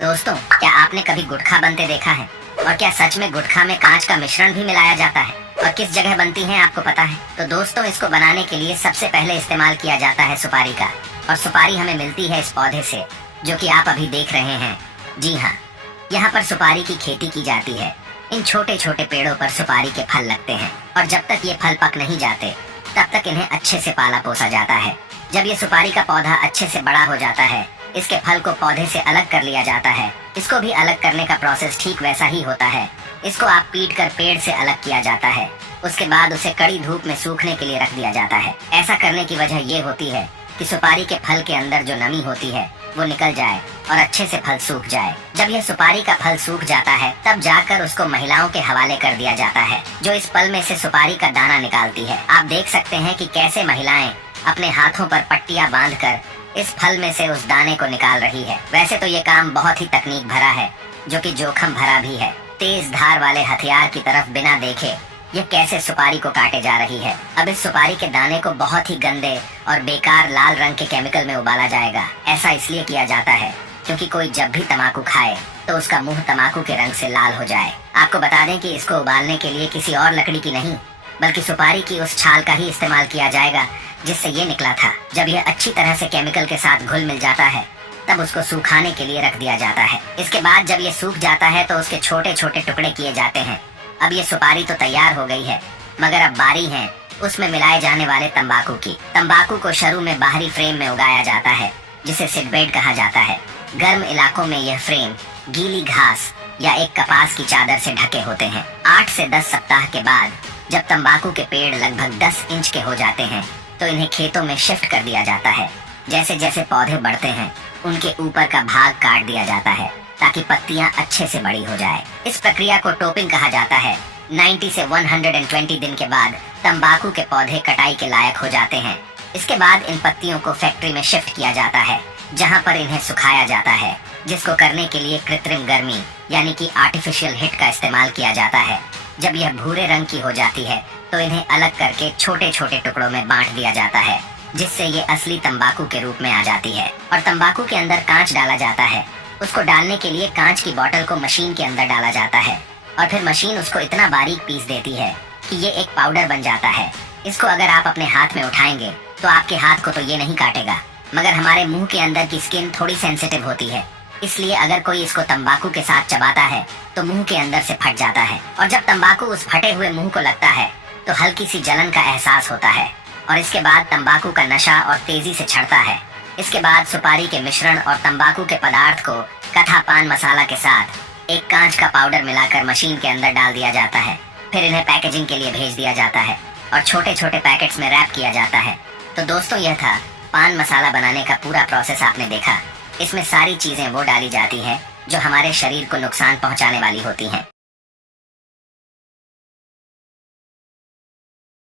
दोस्तों, क्या आपने कभी गुटखा बनते देखा है? और क्या सच में गुटखा में कांच का मिश्रण भी मिलाया जाता है? और किस जगह बनती है आपको पता है? तो दोस्तों, इसको बनाने के लिए सबसे पहले इस्तेमाल किया जाता है सुपारी का। और सुपारी हमें मिलती है इस पौधे से, जो कि आप अभी देख रहे हैं। जी हाँ, यहाँ पर सुपारी की खेती की जाती है। इन छोटे छोटे पेड़ों पर सुपारी के फल लगते हैं और जब तक ये फल पक नहीं जाते तब तक इन्हें अच्छे से पाला पोसा जाता है। जब ये सुपारी का पौधा अच्छे से बड़ा हो जाता है, इसके फल को पौधे से अलग कर लिया जाता है। इसको भी अलग करने का प्रोसेस ठीक वैसा ही होता है। इसको आप पीट कर पेड़ से अलग किया जाता है। उसके बाद उसे कड़ी धूप में सूखने के लिए रख दिया जाता है। ऐसा करने की वजह ये होती है कि सुपारी के फल के अंदर जो नमी होती है वो निकल जाए और अच्छे से फल सूख जाए। जब यह सुपारी का फल सूख जाता है तब जाकर उसको महिलाओं के हवाले कर दिया जाता है, जो इस फल में से सुपारी का दाना निकालती है। आप देख सकते हैं कि कैसे महिलाएं अपने हाथों पर पट्टियां बांधकर इस फल में से उस दाने को निकाल रही है। वैसे तो ये काम बहुत ही तकनीक भरा है, जो कि जोखिम भरा भी है। तेज धार वाले हथियार की तरफ बिना देखे ये कैसे सुपारी को काटे जा रही है। अब इस सुपारी के दाने को बहुत ही गंदे और बेकार लाल रंग के केमिकल में उबाला जाएगा। ऐसा इसलिए किया जाता है क्योंकि कोई जब भी तम्बाकू खाए तो उसका मुंह तम्बाकू के रंग से लाल हो जाए। आपको बता दें कि इसको उबालने के लिए किसी और लकड़ी की नहीं बल्कि सुपारी की उस छाल का ही इस्तेमाल किया जाएगा जिससे ये निकला था। जब यह अच्छी तरह से केमिकल के साथ घुल मिल जाता है तब उसको सुखाने के लिए रख दिया जाता है। इसके बाद जब ये सूख जाता है तो उसके छोटे छोटे टुकड़े किए जाते हैं। अब ये सुपारी तो तैयार हो गई है, मगर अब बारी है उसमें मिलाए जाने वाले तंबाकू की। तंबाकू को शुरू में बाहरी फ्रेम में उगाया जाता है, जिसे सीडबेड कहा जाता है। गर्म इलाकों में यह फ्रेम गीली घास या एक कपास की चादर से ढके होते हैं। 8 से 10 सप्ताह के बाद जब तंबाकू के पेड़ लगभग 10 इंच के हो जाते हैं तो इन्हें खेतों में शिफ्ट कर दिया जाता है। जैसे जैसे पौधे बढ़ते हैं उनके ऊपर का भाग काट दिया जाता है ताकि पत्तियां अच्छे से बड़ी हो जाए। इस प्रक्रिया को टोपिंग कहा जाता है। 90 से 120 दिन के बाद तंबाकू के पौधे कटाई के लायक हो जाते हैं। इसके बाद इन पत्तियों को फैक्ट्री में शिफ्ट किया जाता है, जहां पर इन्हें सुखाया जाता है, जिसको करने के लिए कृत्रिम गर्मी यानी कि आर्टिफिशियल हीट का इस्तेमाल किया जाता है। जब यह भूरे रंग की हो जाती है तो इन्हें अलग करके छोटे छोटे टुकड़ों में बांट दिया जाता है, जिससे ये असली तंबाकू के रूप में आ जाती है। और तंबाकू के अंदर कांच डाला जाता है। उसको डालने के लिए कांच की बोतल को मशीन के अंदर डाला जाता है और फिर मशीन उसको इतना बारीक पीस देती है कि ये एक पाउडर बन जाता है। इसको अगर आप अपने हाथ में उठाएंगे तो आपके हाथ को तो ये नहीं काटेगा, मगर हमारे मुंह के अंदर की स्किन थोड़ी सेंसिटिव होती है, इसलिए अगर कोई इसको तंबाकू के साथ चबाता है तो मुंह के अंदर से फट जाता है। और जब तंबाकू उस फटे हुए मुंह को लगता है तो हल्की सी जलन का एहसास होता है और इसके बाद तंबाकू का नशा और तेजी से चढ़ता है। इसके बाद सुपारी के मिश्रण और तंबाकू के पदार्थ को कथा पान मसाला के साथ एक कांच का पाउडर मिलाकर मशीन के अंदर डाल दिया जाता है। फिर इन्हें पैकेजिंग के लिए भेज दिया जाता है और छोटे छोटे पैकेट्स में रैप किया जाता है। तो दोस्तों, यह था पान मसाला बनाने का पूरा प्रोसेस। आपने देखा, इसमें सारी चीजें वो डाली जाती हैं जो हमारे शरीर को नुकसान पहुंचाने वाली होती हैं।